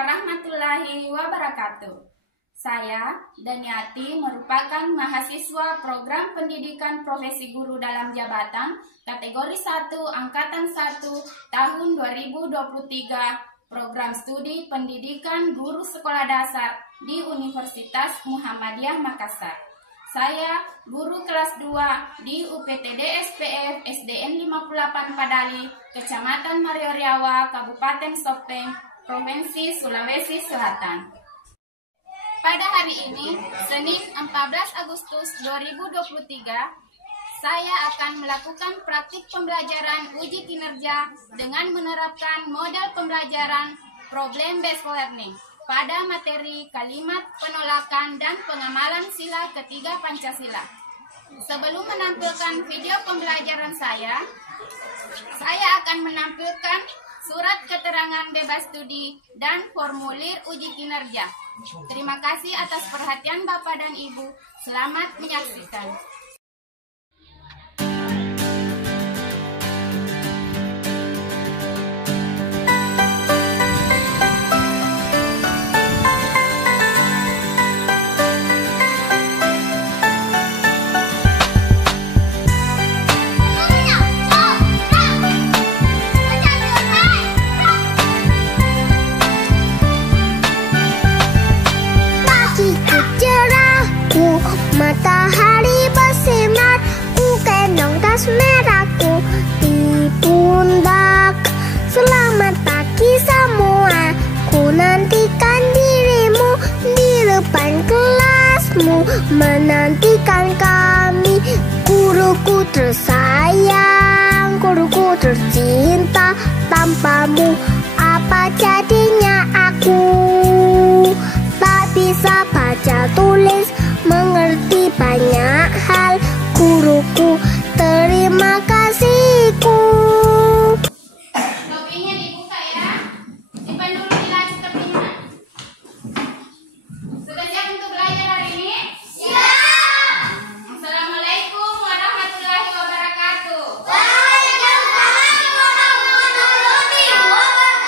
warahmatullahi wabarakatuh. Saya, Daniati, merupakan mahasiswa program pendidikan profesi guru dalam jabatan kategori 1 Angkatan 1 tahun 2023 program studi pendidikan guru sekolah dasar di Universitas Muhammadiyah Makassar. Saya guru kelas 2 di UPTD SPF SDN 58 Padali, Kecamatan Marioriawa, Kabupaten Sopeng, Provinsi Sulawesi Selatan. Pada hari ini, Senin 14 Agustus 2023, saya akan melakukan praktik pembelajaran uji kinerja dengan menerapkan model pembelajaran problem-based learning pada materi kalimat penolakan dan pengamalan sila ketiga Pancasila. Sebelum menampilkan video pembelajaran saya akan menampilkan surat keterangan bebas studi dan formulir uji kinerja. Terima kasih atas perhatian Bapak dan Ibu. Selamat menyaksikan. Matahari bersinar, ku gendong tas merahku di pundak. Selamat pagi semua, ku nantikan dirimu di depan kelasmu, menantikan kami. Guruku tersayang, guruku tercinta, tanpamu apa jadinya aku? Tak bisa baca tulis, mengerti banyak hal, guruku, terima kasihku. Topinya dibuka ya. Simpan dulu di laci topinya. Sudah siap untuk belajar hari ini? Siap. Assalamualaikum warahmatullahi wabarakatuh. Waalaikumsalam warahmatullahi wabarakatuh.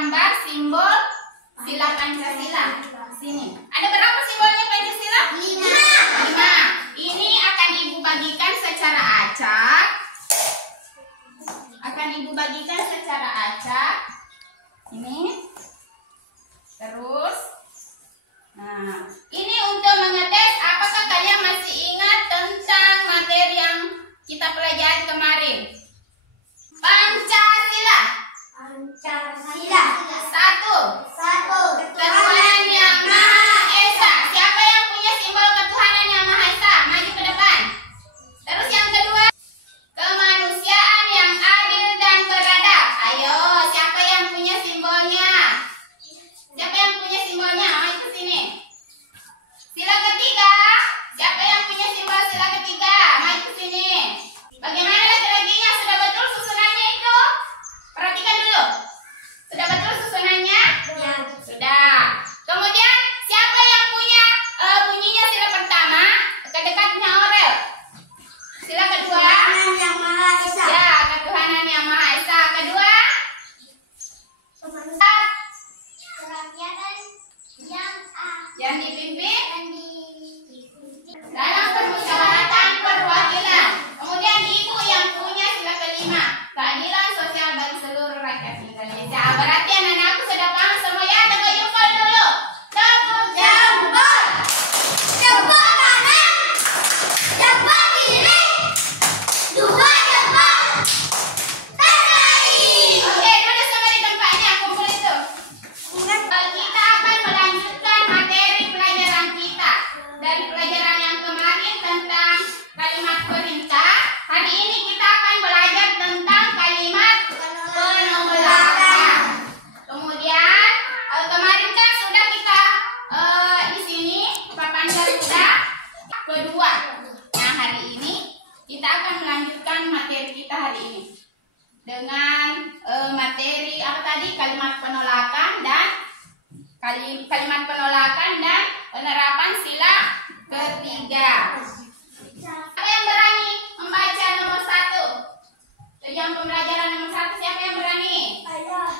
gambar simbol sila Pancasila. Sini. Ada berapa simbolnya Pancasila? 5. Ini akan Ibu bagikan secara acak. Ini. Terus. Nah, ini untuk mengetes apakah kalian masih ingat tentang materi yang kita pelajari kemarin. Pancasila. 1. Ketuhanan Yang Maha Esa. Siapa yang punya simbol ketuhanan Yang Maha Esa? Maju ke depan. Terus yang kedua, kemanusiaan yang adil dan beradab. Ayo, siapa yang punya simbolnya? Maju ke sini. Sila ketiga. Siapa yang punya simbol sila ketiga? Maju ke sini. Bagaimana laki-lakinya? Sudah betul susunannya itu? Perhatikan dulu. Sudah betul susunannya? Ya. Sudah. Kemudian siapa yang punya bunyinya sila pertama? Kedekatnya Aurel. Sila kedua. Yang Maha Esa. Ya, ketuhanan Yang Maha Esa. Kedua. Yang dipimpin dalam permusyawaratan perwakilan. Kemudian Ibu yang punya sila kelima, keadilan sosial bagi seluruh rakyat Indonesia. Berarti anak-anakku sudah paham semua ya? Tepuk jempol dulu. Tepuk jempol. Jempol kanan. Jempol kiri. 2 jempol. Terbaik. Oke, duduk semua di tempatnya. Kumpul itu. Kita akan melanjutkan materi pelajaran kita. Dari pelajaran yang kemarin tentang kalimat perintah, hari ini kita akan belajar tentang kalimat penolakan. Kemudian kemarin kan sudah kita di sini papan sudah kedua. Nah, hari ini kita akan melanjutkan materi kita hari ini dengan materi apa tadi? Kalimat penolakan dan penerapan sila ketiga. Siapa yang berani membaca nomor 1? Jam pembelajaran nomor 1, siapa yang berani? Ayah.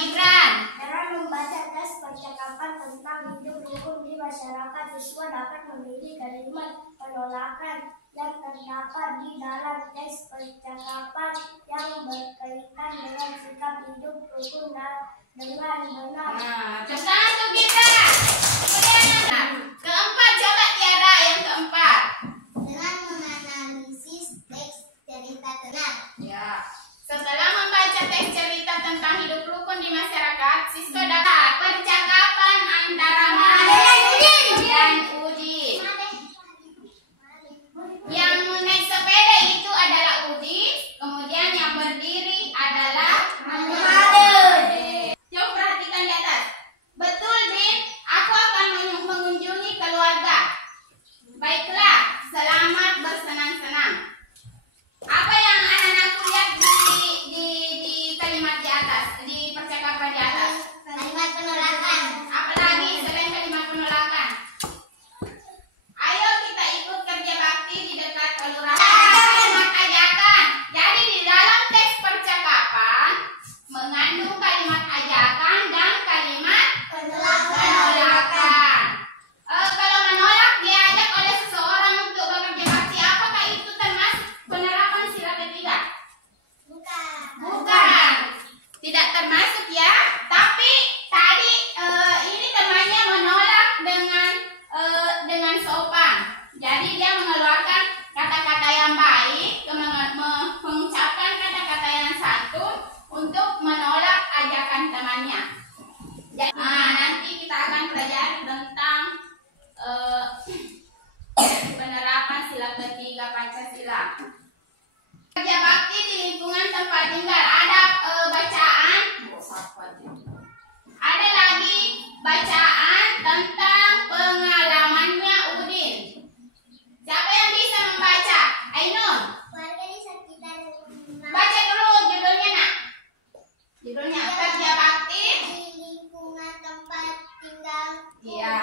Gibran. Cara membaca tes percakapan tentang hidup rukun di masyarakat, siswa dapat memilih kalimat penolakan yang terdapat di dalam teks percakapan yang berkaitan dengan sikap hidup rukun dan dengan benar. Cepat tuh Gibran. Kemudian keempat, coba Tiara yang keempat. Dengan menganalisis teks cerita tenar. Ya. Setelah membaca teks cerita tentang hidup rukun di masyarakat, siswa dapat percakapan antara Made dan Udin. Yang naik sepeda itu adalah Udin, kemudian yang berdiri adalah Made. Coba perhatikan di atas. Betul, Din. Aku akan mengunjungi keluarga. Baiklah, selamat bersenang-senang. Apa yang anak-anak lihat di kalimat di atas, di percakapan di atas? Kalimat penolakan. Apa lagi selain kalimat penolakan? Ayo kita ikut kerja bakti di dekat kelurahan. Kalimat ajakan. Jadi di dalam teks percakapan mengandung kalimat ajakan dan kalimat penolakan. Kalau menolak diajak oleh seseorang untuk bekerja bakti, apakah itu termasuk penerapan sila ketiga? Bukan. Tidak termasuk ya. Tapi tadi ini temannya menolak dengan sopan. Jadi dia mengeluarkan kata-kata yang baik, mengucapkan kata-kata yang santun untuk menolak ajakan temannya. Nanti kita akan pelajari tentang penerapan sila ketiga Pancasila. Kerja bakti di lingkungan tempat tinggal. Ada bacaan. Ada lagi bacaan tentang pengalamannya Udin. Siapa yang bisa membaca? Ainun. Warga di sekitar rumah Baca dulu judulnya, Nak. Judulnya kerja bakti di lingkungan tempat tinggal. Iya.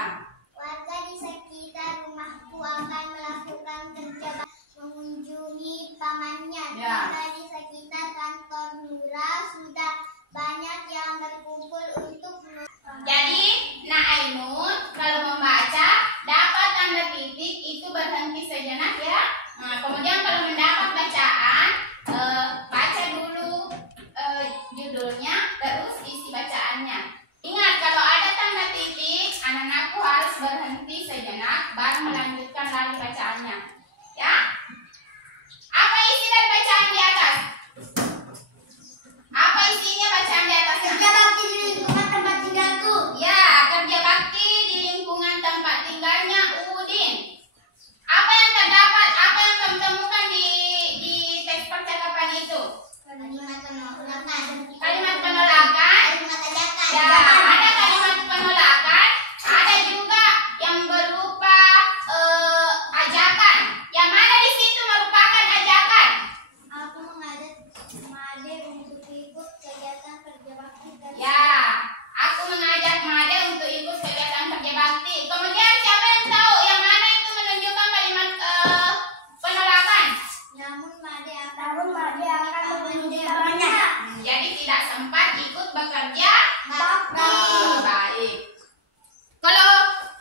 Warga di sekitar rumahku akan melakukan kerja bakti mengunjungi pamannya. Ya. Warga di sekitar kantor lurah sudah banyak yang berkumpul judulnya, terus isi bacaannya. Ingat, kalau ada tanda titik, anak-anakku harus berhenti sejenak, baru melanjutkan lagi bacaannya. Ya? Apa isi dari bacaan di atas? Apa isinya bacaan di atas? Kerja bakti di lingkungan tempat tinggalku. Ya, kerja bakti di lingkungan tempat tinggalnya Udin. Apa yang terdapat? Apa yang kamu temukan di teks percakapan itu? Kalimat penolakan. Kalimat penolakan. Kalimat ajakan. Ya, ada kalimat penolakan. Ada juga yang berupa ajakan. Yang mana di situ merupakan ajakan? Aku mengajak Made untuk ikut kegiatan kerja bakti. Ya, aku mengajak Made untuk ikut kegiatan kerja bakti. Kemudian siapa yang tahu yang mana itu menunjukkan kalimat penolakan? Namun Made akan menunjukkannya. Jadi tidak sempat ikut bekerja Bakti. Baik. Kalau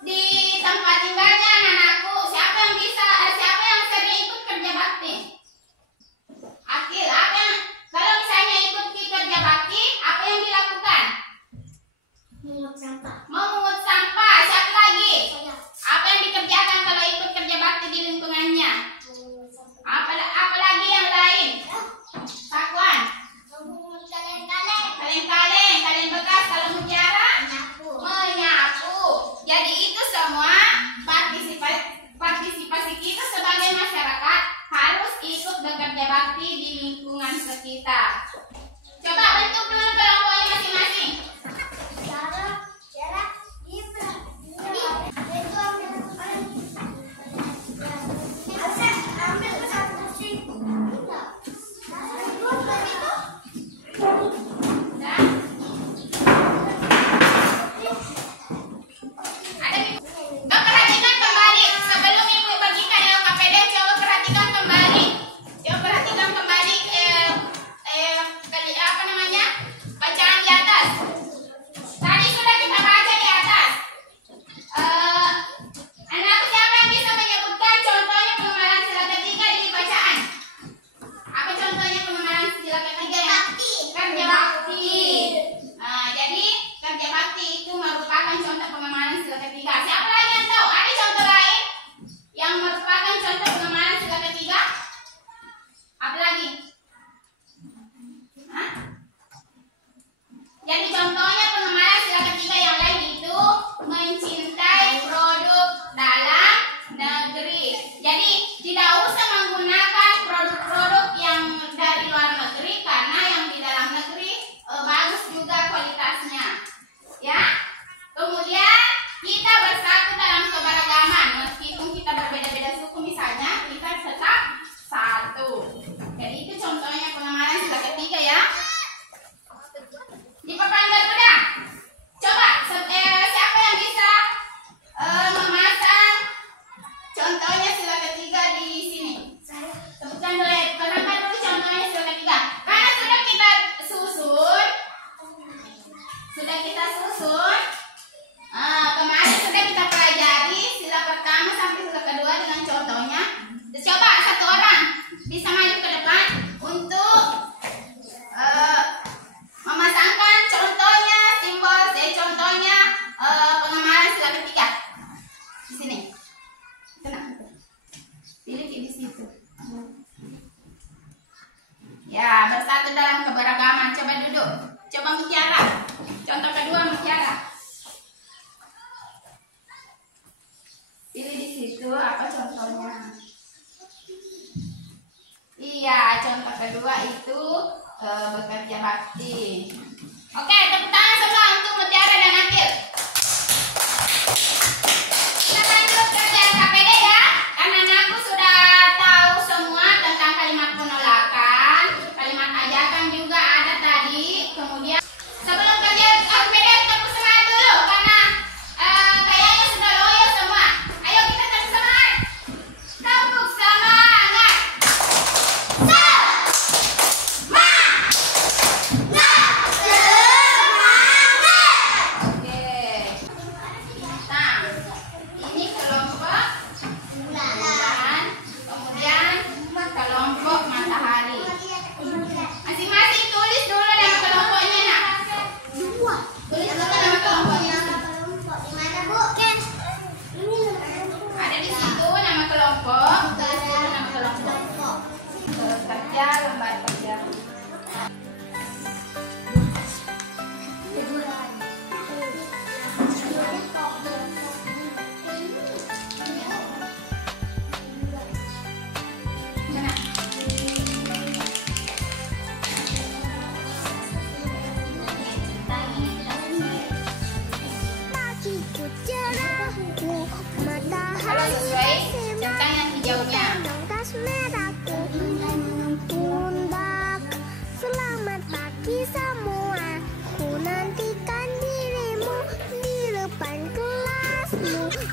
di tempat tinggalnya anak-anakku, siapa yang sering ikut kerja bakti? Akil, kalau misalnya ikut kerja bakti, apa yang dilakukan? Mengut sampah. Memungut sampah. Siapa lagi? Saya Apa yang dikerjakan kalau ikut kerja bakti di lingkungannya? mengut sampah. Apalagi yang lain? Sakuan, Memungut kaleng-kaleng. kaleng bekas, kalau mutiara Menyapu. menyapu. Jadi itu semua partisipasi kita sebagai masyarakat harus ikut bekerja bakti di lingkungan sekitar. Coba bentuk dulu kelompoknya masing-masing. Cara Ibra. Itu ambil satu kursi. Dan ada perhatikan kembali sebelum ibu bagikan LKPD. Coba perhatikan kembali bacaan di atas. Tadi sudah kita baca di atas. Anak siapa yang bisa menyebutkan contohnya pengenalan sila ketiga di bacaan? Apa contohnya pengenalan sila ketiga ya? Kerja bakti. Jadi kerja bakti itu merupakan contoh pengenalan sila ketiga. Siapa lagi yang tahu? Ada contoh lain yang merupakan contoh pengenalan sila ketiga? Apa lagi? Hah? Jadi contohnya pengenalan sila ketiga yang lain itu mencintai produk dalam negeri. Jadi tidak usah menggunakan produk-produk yang dari luar negeri karena yang di dalam negeri bagus juga kualitasnya. Ya. Kemudian kita bersatu dalam keberagaman meskipun kita berbeda-beda suku misalnya, kita tetap satu. Jadi itu contohnya pengenalan sila ketiga ya. Di papan Garuda. Coba siapa yang bisa memasang contohnya sila ketiga di sini? Sebutkan dulu, kenapa dulu contohnya sila ketiga? Karena sudah kita susun. Kemarin sudah kita pelajari sila pertama sampai sila kedua dengan contohnya. Coba satu orang bisa maju ke depan untuk memasangkan contohnya contohnya pengenalan sila ketiga di sini. Tenang, pilih di situ. Ya, bersatu dalam keberagaman. Coba duduk. Coba Mutiara. Contoh kedua Mutiara. Pilih di situ apa contohnya. Iya, contoh kedua itu bekerja bakti. Oke, tepuk tangan semua untuk Mutiara dan Akil. Kita lanjut kerja KPD ya. Karena aku sudah tahu semua tentang kalimat penolakan, kalimat ajakan juga ada tadi. Kemudian sebelum kerja KPD tepuk semangat dulu karena kayaknya sudah loyo semua. Ayo kita tepuk semangat. Tepuk semangat.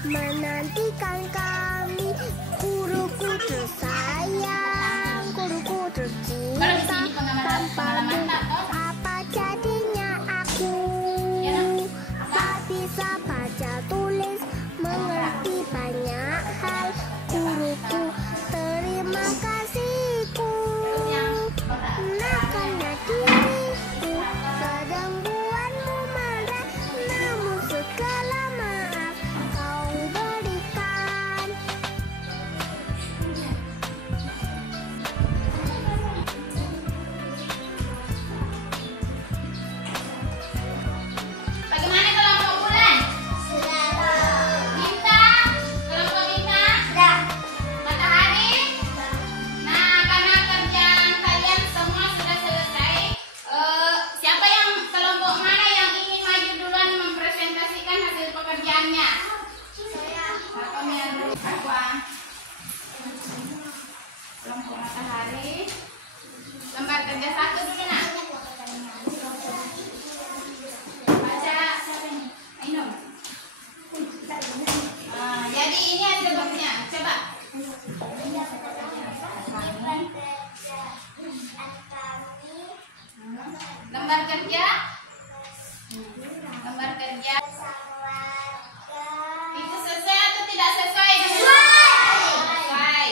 menantikan kami, guruku tersayang, guruku tercinta. Tanpa buku apa jadinya aku? Tak bisa baca tulis, mengerti banyak hal. Guruku, terima kasihku. Nah, karena diriku sedang buatmu marah, namun segala maaf kau berikan. Bagaimana kelompok bulan? Bintang? Kelompok bintang? Matahari? Nah, karena kerjaan kalian semua sudah selesai, siapa yang kelompok mana yang ingin maju duluan mempresentasikan hasil pekerjaannya? Siapa yang dulu? Kelompok matahari. Lembar kerja 1 dulu, nak. Baca siapa ini? Ainun. Jadi ini ada babnya. Coba. Lembar kerja. Lembar kerja. Itu sesuai atau tidak sesuai? Sesuai.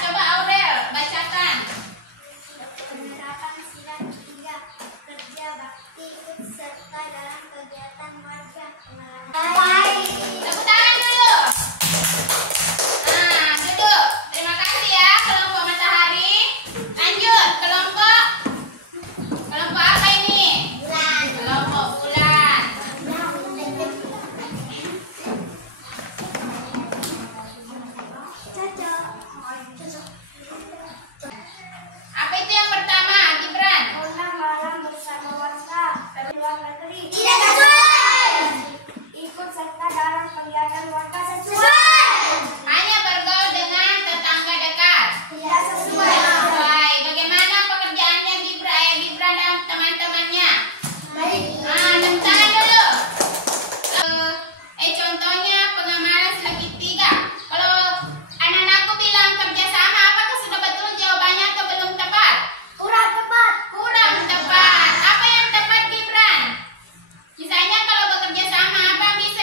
Coba Aurel bacakan. Penerapan sila 3, kerja bakti, ikut serta dalam kegiatan warga. Tepuk tangan dulu. Nah, duduk. Terima kasih ya kelompok matahari. Lanjut kelompok apa ini? Kelompok bulan. Apa itu yang pertama, Gibran? Pernah malam bersama warga dari luar negeri. Tidak sesuai. Ikut serta dalam kegiatan warga. Sesuai. Hanya bergaul dengan tetangga dekat. Tidak sesuai. Sesuai. Bagaimana pekerjaannya Gibran dan teman-temannya? Baik. Tepuk tangan dulu. Contohnya pengamalan sila 3. Kalau anak-anakku bilang kerjasama, apakah sudah betul jawabannya atau belum tepat? Kurang tepat. Kurang tepat. Apa yang tepat, Gibran? Misalnya kalau bekerja sama, apa yang bisa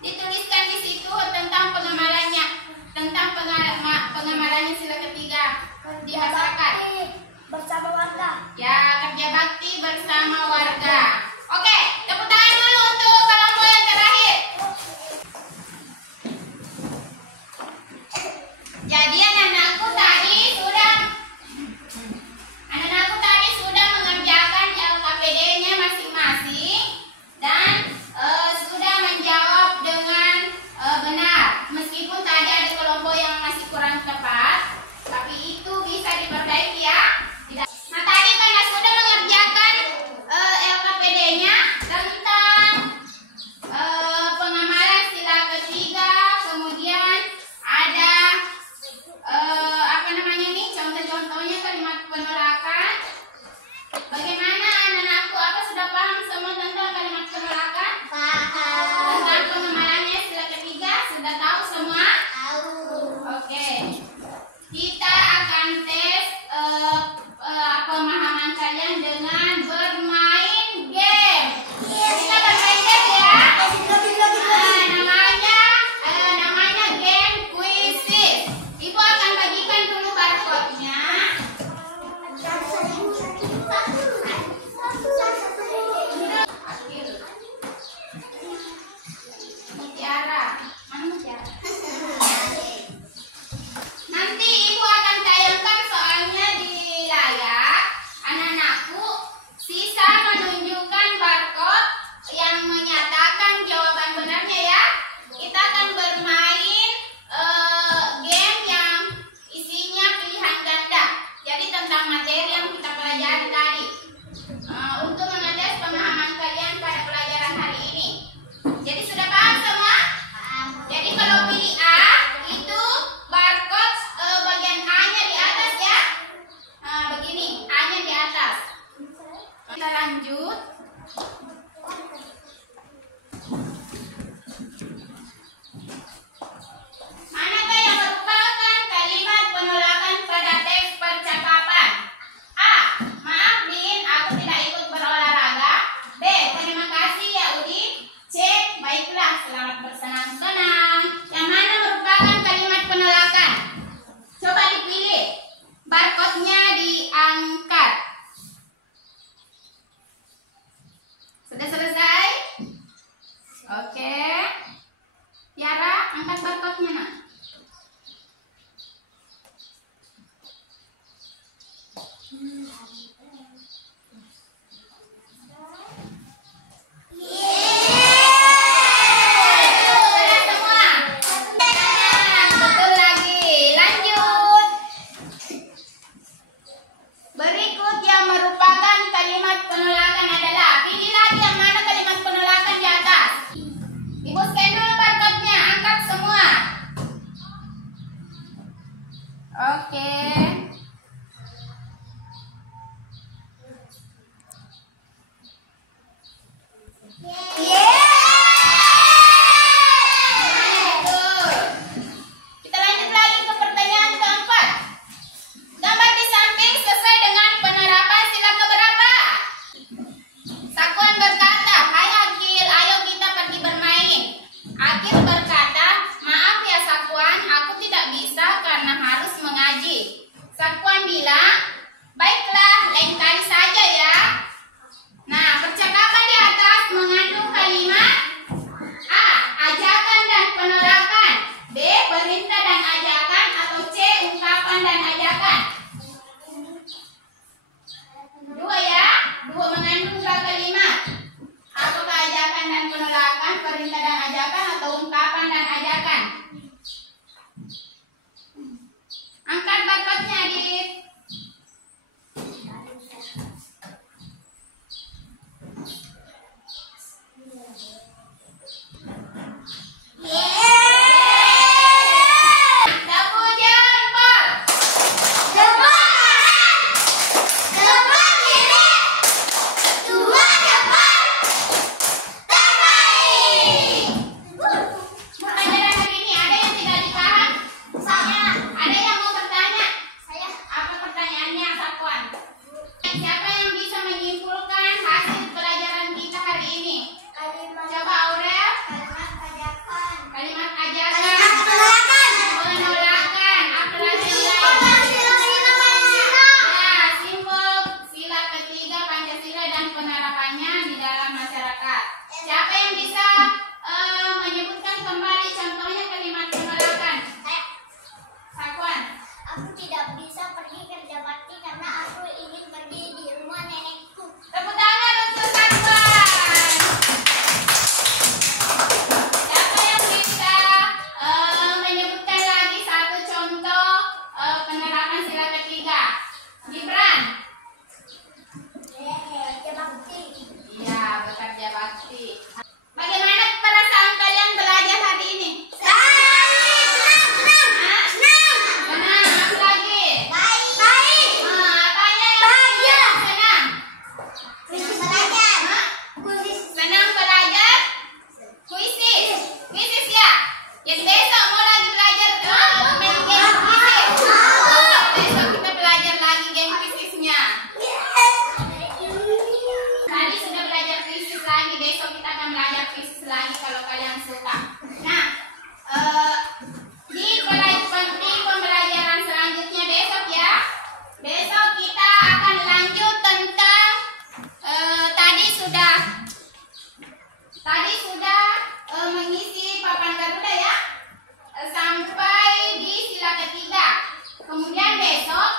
dituliskan di situ tentang pengamalannya, tentang pengamalannya sila 3 di masyarakat? Bersama warga. Ya, kerja bakti bersama warga. Oke, tepuk tangan dulu untuk kelompok yang terakhir. Jadi anak-anakku tadi sudah mengerjakan LKPD-nya masing-masing dan sudah menjawab dengan benar. Meskipun tadi ada kelompok yang masih kurang tepat, tapi itu bisa diperbaiki ya. Nah, tadi karena sudah mengerjakan LKPD-nya tentang pengamalan sila 3, kemudian ada contoh-contohnya kalimat penolakan. Bagaimana anak-anakku? Apa sudah paham semua tentang kalimat penolakan? Paham. Tentang pengamalannya sila 3 sudah tahu semua? Tahu. Oke. Kita akan tes pemahaman kalian dengan bermain game. Kita bermain game ya. Namanya game kuisis. Ibu akan bagikan dulu barcode-nya. Mutiara. Mana Mutiara? Nanti ibu akan tayangkan soalnya di layar. Anak-anakku sisa menunjukkan barcode yang menyatakan jawaban benarnya ya. Kita akan bermain game yang isinya pilihan ganda. Jadi tentang materi yang kita pelajari tadi. Untuk mengetes pemahaman kalian pada pelajaran hari ini. Jadi sudah paham semua? Jadi kalau pilih A itu barcode bagian A-nya di atas ya. Begini, A-nya di atas. Kita lanjut. penerapannya di dalam masyarakat. Siapa yang bisa menyebutkan kembali contohnya kalimat penolakan? Sakuan. Aku tidak bisa pergi kerja bakti karena aku ingin pergi di rumah nenekku. Tepuk tangan untuk Sakuan. Siapa yang bisa menyebutkan lagi satu contoh penerapan sila ketiga? Gibran. Kerja bakti. Iya, bekerja bakti. Bagaimana perasaan kalian belajar hari ini? Senang. Apa lagi? Baik. Apanya yang Bahagia. senang? Belajar. Senang belajar? Kuisis ya? Yang besok mau lagi belajar main game kuisis. Besok kita belajar lagi game kuisisnya. Tadi sudah belajar kuisis lagi, besok kita akan belajar kuisis lagi kalau kalian suka. Nah, di pembelajaran selanjutnya besok ya. Besok kita akan lanjut tentang tadi sudah mengisi papan Garuda ya. Sampai di sila ketiga. Kemudian besok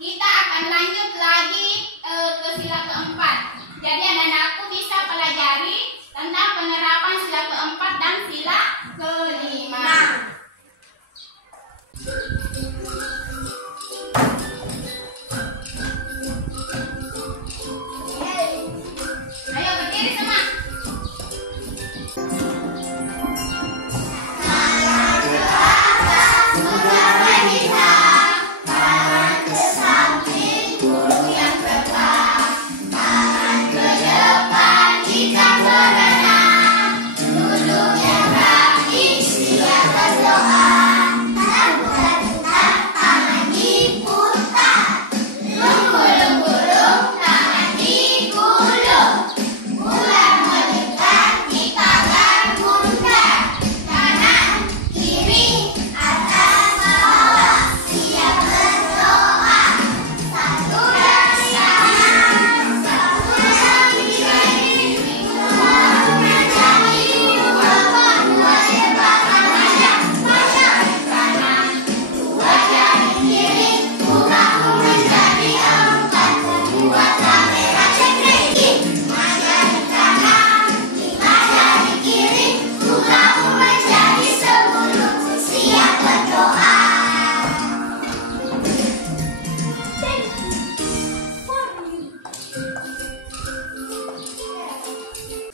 kita akan lanjut lagi ke sila keempat. Jadi anak-anakku bisa pelajari tentang penerapan sila keempat dan sila kelima. Ayo berdiri semua.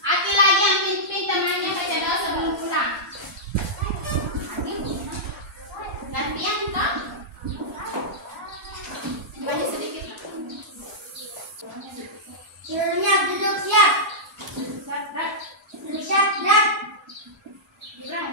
Aki lagi yang pimpin temannya baca doa sebelum pulang. Gantian toh? Balik sedikit. Duduk siap. Duduk siap. Gibran,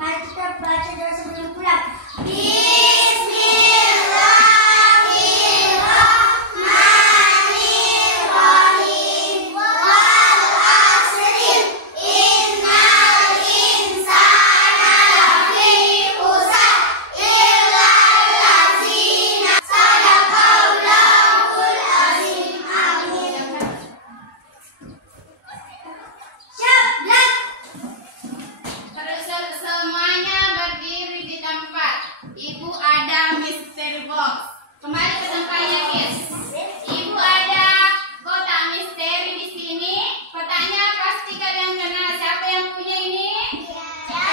Mari kita baca doa sebelum pulang. Bismillahirrahmanirrahim. Wal asri innal insana lafi khusr illa allazina sadaqallahul azim. Amin. Siap, Black. terus semuanya berdiri di tempat. Ibu ada mystery box. Kembali ke tempatnya, Kiss. Ibu ada kotak misteri di sini. Kotaknya pasti kalian kenal. Siapa yang punya ini? Ya.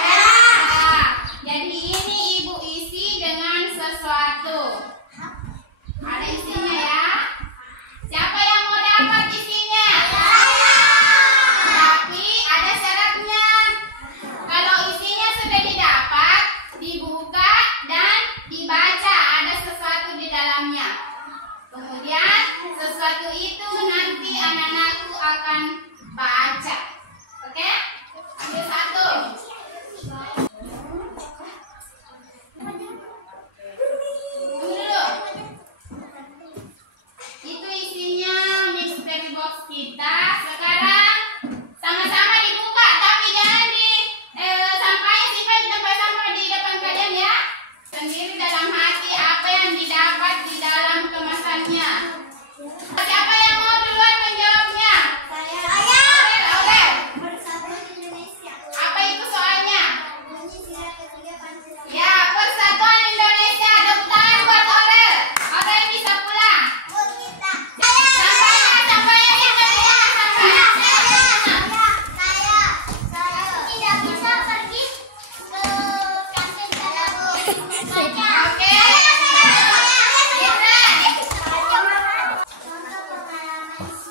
Jadi ini ibu isi dengan sesuatu. Ada isinya ya. Siapa yang mau dapat isinya? Tapi ada syaratnya. Kalau isinya sudah didapat, dibuka dan dibaca ada sesuatu di dalamnya. Kemudian sesuatu itu nanti anak-anakku akan baca. Oke? Ambil satu. Dulu. Itu isinya mystery box kita. Sekarang sama-sama dibuka, tapi jangan sampahnya simpan di tempat sampah di depan kalian ya. Sendiri dalam hati apa yang didapat di dalam kemasannya. mahasiswa